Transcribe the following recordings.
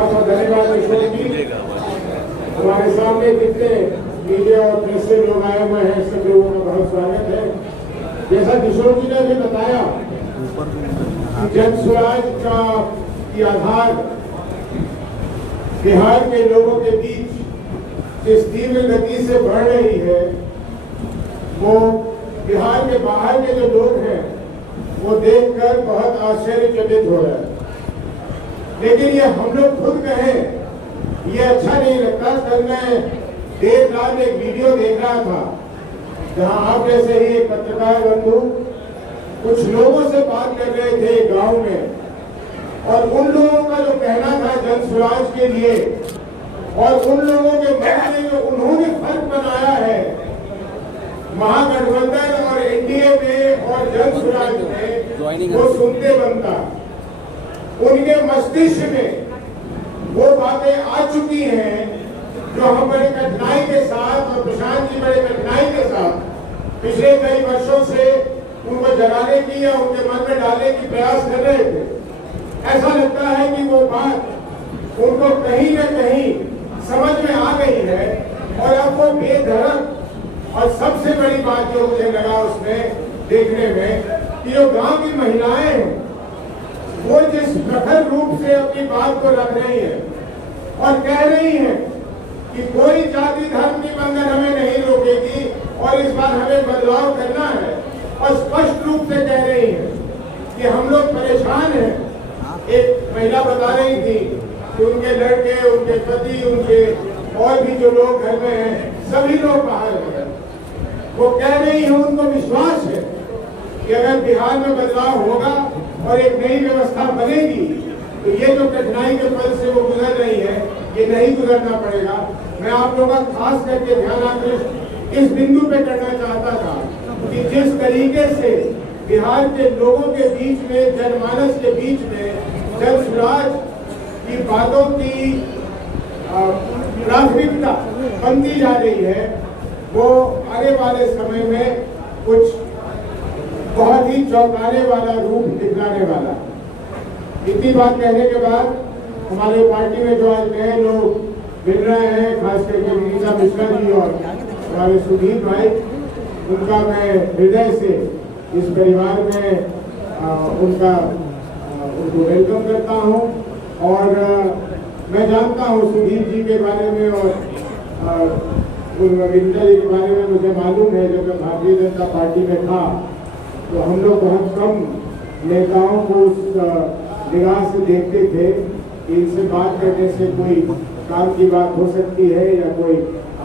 धन्यवाद किशोर जी। हमारे सामने जितने मीडिया और प्रेस से लोग आए हुए हैं, सब लोगों का बहुत स्वागत है। जैसा किशोर जी ने भी बताया, जन स्वराज का की आधार बिहार के लोगों के बीच जिस तीव्र गति से बढ़ रही है, वो बिहार के बाहर के जो लोग हैं वो देखकर बहुत आश्चर्यचकित हो रहा है। लेकिन ये हम लोग खुद कहें ये अच्छा नहीं लगता। कल मैं देर रात एक वीडियो देख रहा था जहां आप जैसे ही एक पत्रकार बंधु कुछ लोगों से बात कर रहे थे गांव में, और उन लोगों का जो कहना था जन स्वराज के लिए, और उन लोगों के मन में जो उन्होंने फर्क बनाया है महागठबंधन और एनडीए में और जन स्वराज में, वो सुनते बनता। उनके मस्तिष्क में वो बातें आ चुकी हैं जो हम बड़े कठिनाई के साथ, और प्रशांत जी बड़े कठिनाई के साथ पिछले कई वर्षों से उनको जगाने की या उनके मन में डालने की प्रयास कर रहे थे। ऐसा लगता है कि वो बात उनको कहीं न कहीं समझ में आ गई है, और अब वो बेधड़क। और सबसे बड़ी बात जो मुझे लगा उसमें देखने में कि जो गांव की महिलाएं हैं वो जिस प्रखर रूप से अपनी बात को रख रही है और कह रही है कि कोई जाति धर्म की बंधन हमें नहीं रोकेगी और इस बार हमें बदलाव करना है, और स्पष्ट रूप से कह रही है कि हम लोग परेशान हैं। एक महिला बता रही थी कि उनके लड़के, उनके पति, उनके और भी जो लोग घर में हैं, सभी लोग बाहर हैं। वो कह रही है, उनको विश्वास है कि अगर बिहार में बदलाव होगा और एक नई व्यवस्था बनेगी तो ये जो कठिनाई के पल से वो गुजर रही है, ये नहीं गुजरना पड़ेगा। मैं आप लोगों का खास करके ध्यान आकृष्ट इस बिंदु पे करना चाहता था कि जिस तरीके से बिहार के लोगों के बीच में, जनमानस के बीच में जन स्वराज की बातों की प्राथमिकता बनती जा रही है, वो आने वाले समय में कुछ बहुत ही चौंकाने वाला रूप दिखलाने वाला। इतनी बात कहने के बाद हमारे पार्टी में जो आज नए लोग मिल रहे हैं, खास करके विनीता मिश्रा जी और हमारे सुधीर भाई, उनका मैं हृदय से इस परिवार में उनको वेलकम करता हूं। और मैं जानता हूं सुधीर जी के बारे में और विनीता जी के बारे में मुझे मालूम है। जब मैं भारतीय जनता पार्टी में था तो हम लोग बहुत कम नेताओं को उस निगाह से देखते थे कि इनसे बात करने से कोई काम की बात हो सकती है या कोई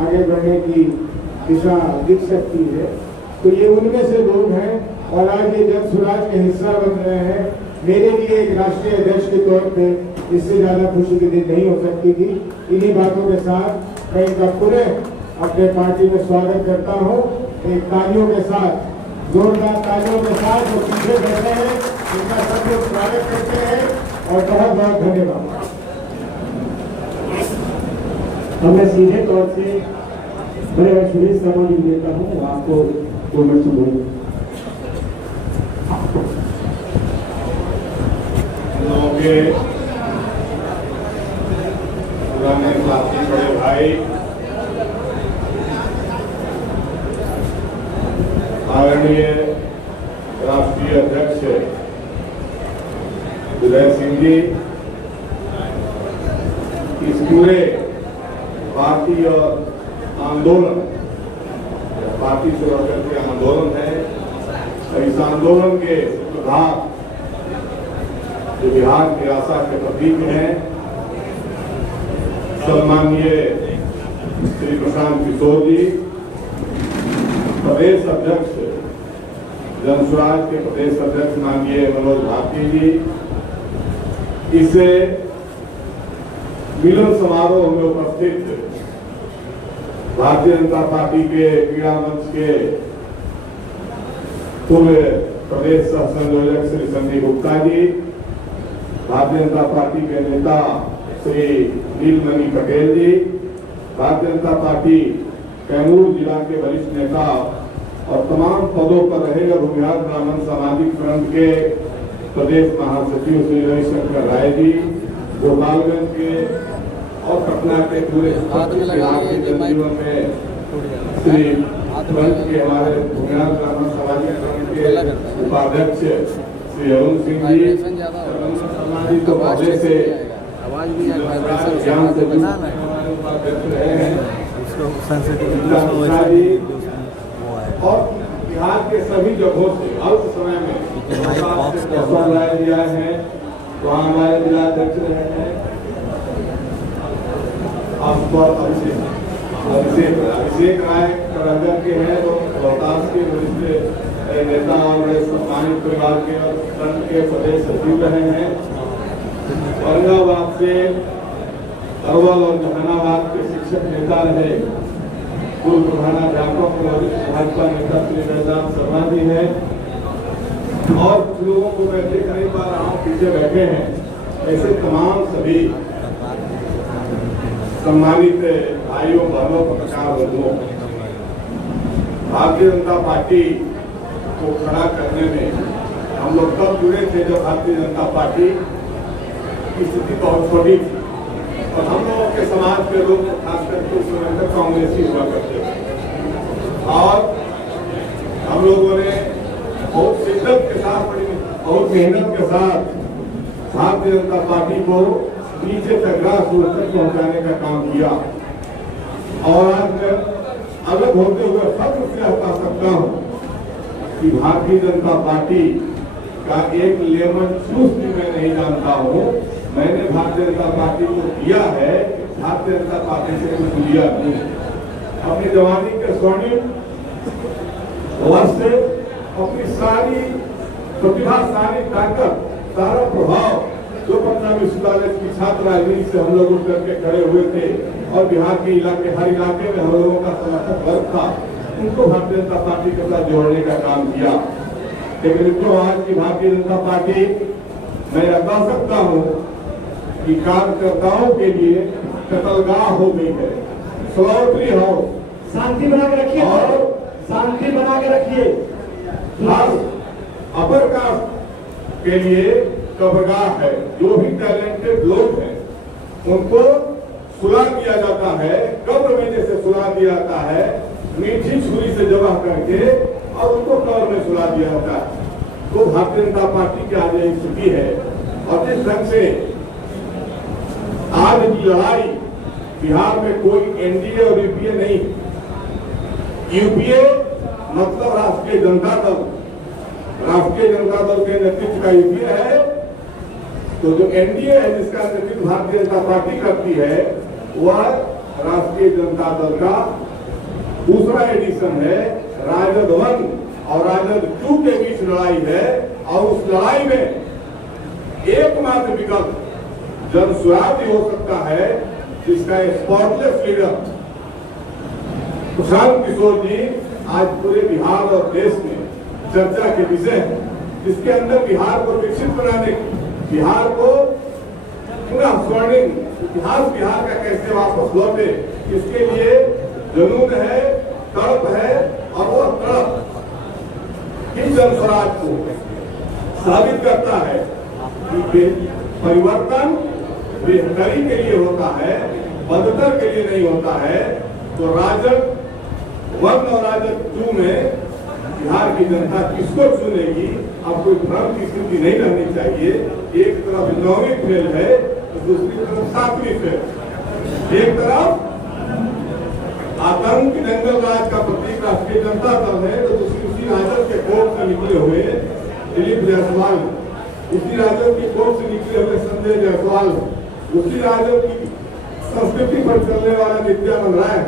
आगे बढ़ने की दिशा दिख सकती है। तो ये उनमें से लोग हैं, और आज ये जन स्वराज के हिस्सा बन रहे हैं। मेरे लिए एक राष्ट्रीय अध्यक्ष के तौर पे इससे ज्यादा खुशी की दिन नहीं हो सकती थी। इन्हीं बातों के साथ मैं इनका पुनः अपने पार्टी में स्वागत करता हूँ। एक तालियों के साथ, जोरदार तालियों के साथ जो पीछे बैठे हैं इनका सब लोग स्वागत करते हैं, और बहुत बहुत धन्यवाद। अब मैं सीधे तौर से बड़े भाई सुरेश शर्मा जी देता हूँ, आपको 2 मिनट से बोलूँ। लोगों के पुराने साथी, बड़े भाई, आदरणीय राष्ट्रीय अध्यक्ष उदय सिंह जी, इस पूरे पार्टी और आंदोलन, पार्टी से होकर के आंदोलन है, इस आंदोलन के प्रभाव जो बिहार की आशा के प्रतीक हैं, सम्माननीय श्री प्रशांत किशोर जी, प्रदेश अध्यक्ष जन स्वराज के प्रदेश अध्यक्ष माननीय मनोज भारती जी, इसे मिलन समारोह में उपस्थित भारतीय जनता पार्टी के क्रीड़ा मंच के पूर्व प्रदेश सह संयोजक श्री संजय गुप्ता जी, भारतीय जनता पार्टी के नेता श्री नीलमणि पटेल जी, भारतीय जनता पार्टी कैमूर जिला के वरिष्ठ नेता और तमाम पदों पर रहे भूमिहार ब्राह्मण सामाजिक फ्रंट के प्रदेश महासचिव श्री रविशंकर राय जी, गोपालगंज के और पटना के पूरे बिहार के जनजीवन में श्री तुरंत के हमारे भूमिहार ब्राह्मण समाजिक संघ के उपाध्यक्ष श्री अरुण सिंह जी शर्मा जी तो पहले से ज्ञान से उपाध्यक्ष रहे हैं और बिहार के सभी जगहों से अल्प समय में राय दिया है, वहाँ हमारे जिलाध्यक्ष रहे हैं अभिषेक राय करंजन के हैं, तो रोहतास के वरिष्ठ नेता और सम्मानित परिवार के और फ्रंट के प्रदेश सचिव रहे हैं। औरंगाबाद से अरवल और जहानाबाद के शिक्षक नेता रहे, पूर्व प्रधानाध्यापक भाजपा नेता श्री वेदांत शर्मा जी हैं और लोगों को मैं देख नहीं पा रहा हूँ, पीछे बैठे हैं। ऐसे तमाम सभी सम्मानित भाइयों बहनों पत्रकार बंधुओं, भारतीय जनता पार्टी को खड़ा करने में हम लोग तब जुड़े थे जब भारतीय जनता पार्टी की स्थिति बहुत छोटी थी और हम लोगों के समाज के लोग खास करके उस समय तक कांग्रेसी हुआ करते थे और हम लोगों ने बहुत शिद्दत के साथ, बहुत मेहनत के साथ भारतीय जनता पार्टी को नीचे तक ग्रास रूट तक पहुंचाने का काम किया और आज मैं अलग होते हुए फख्र से बता सकता हूं कि भारतीय जनता पार्टी का एक लेमन जूस भी मैं नहीं जानता हूं। मैंने भारतीय जनता पार्टी को दिया है, भारतीय जनता पार्टी से कुछ लिया नहीं। अपनी जवानी के स्वर्णिम वर्ष से अपनी सारी प्रतिभा, सारी ताकत, सारा प्रभाव जो पटना विश्वविद्यालय की छात्र राजनीति से हम लोग उठ करके खड़े हुए थे और बिहार के इलाके, हर इलाके में हम लोगों का समर्थक वर्ग था, उनको भारतीय जनता पार्टी के साथ जोड़ने का काम किया। लेकिन तो आज की भारतीय जनता पार्टी मैं बता सकता हूँ कि कार्यकर्ताओं के लिए कतलगाह हो गई है, स्लॉटरी हाउस। शांति बना के रखिए और शांति बना के रखिए। अपर कास्ट के लिए कब्रगाह है, जो भी टैलेंटेड लोग हैं उनको सुला दिया जाता है, कब्र में जैसे सुला दिया जाता है, मीठी छुरी से जबह करके और उनको कब्र में सुला दिया जाता है। तो भारतीय जनता पार्टी की आज यही स्थिति है और जिस ढंग से आज की लड़ाई बिहार में कोई एनडीए और यूपीए नहीं, यूपीए मतलब राष्ट्रीय जनता दल, राष्ट्रीय जनता दल के नेतृत्व का यूपीए है, तो जो एनडीए है जिसका नेतृत्व भारतीय जनता पार्टी करती है, वह राष्ट्रीय जनता दल का दूसरा एडिशन है। राजद 1 और राजद 2 के बीच लड़ाई है और उस लड़ाई में एकमात्र विकल्प जनसुराज हो सकता है, जिसका स्पॉटलेस लीडर प्रशांत किशोर जी आज पूरे बिहार और देश में चर्चा के विषय है, जिसके अंदर बिहार को विकसित बनाने, बिहार को पूरा स्वर्णिम इतिहास बिहार का कैसे वापस लौटे, इसके लिए जुनून है, तड़प है और वो तड़प इस जनस्वराज को साबित करता है कि परिवर्तन बेहतरी के लिए होता है, बदतर के लिए नहीं होता है। तो राजद 1 और राजद 2 में बिहार की जनता किसको चुनेगी, अब कोई भ्रम की स्थिति नहीं रहनी चाहिए। एक तरफ 9वीं फेल है तो दूसरी तरफ 7वीं फेल। एक तरफ आतंक दंगल राज का प्रतीक राष्ट्रीय जनता दल है, तो दूसरी उसी राजद के कोर्ट से निकले हुए दिलीप जायसवाल, उसी राजद की कोर्ट से निकले हुए संजय जायसवाल, उसी राजद की संस्कृति पर चलने वाला नित्यानंद राय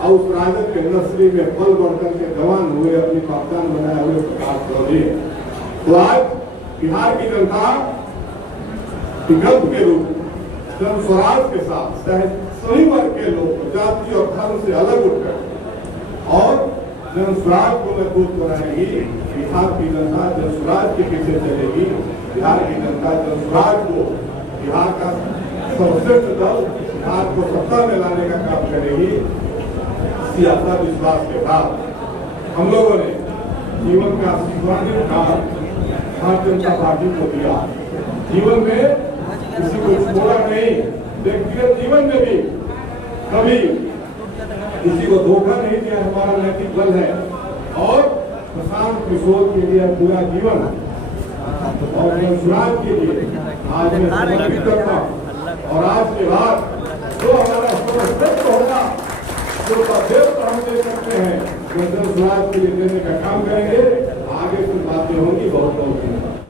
और उस राजद के नस्ली में पल बढ़कर के जवान हुए, अपनी पहचान बनाए हुए प्रकाश चौधरी। तो आज बिहार की जनता विकल्प के रूप जनस्वराज के साथ सभी वर्ग के लोग जाति और धर्म से अलग उठकर और जनस्वराज को मजबूत बनाएगी। बिहार की जनता जनस्वराज के पीछे चलेगी। बिहार की जनता जनस्वराज को, बिहार का सर्वश्रेष्ठ दल बिहार को सत्ता में लाने का काम करेगी। इसी आशा विश्वास के साथ हम लोगों ने जीवन का स्वर्णिम काल भारतीय जनता पार्टी को दिया। जीवन में किसी को छोड़ा नहीं, व्यक्तिगत जीवन में भी कभी किसी को धोखा नहीं दिया, हमारा नैतिक बल है। और प्रशांत किशोर के लिए पूरा जीवन और सुराज के लिए आज मैं समर्पित करता हूँ। और आज के बाद जो हमारा सर्वश्रेष्ठ होगा, जो बाध्यता हम दे सकते हैं, वो सुराज के लिए देने का काम करेंगे। आगे की बातें होंगी। बहुत बहुत धन्यवाद।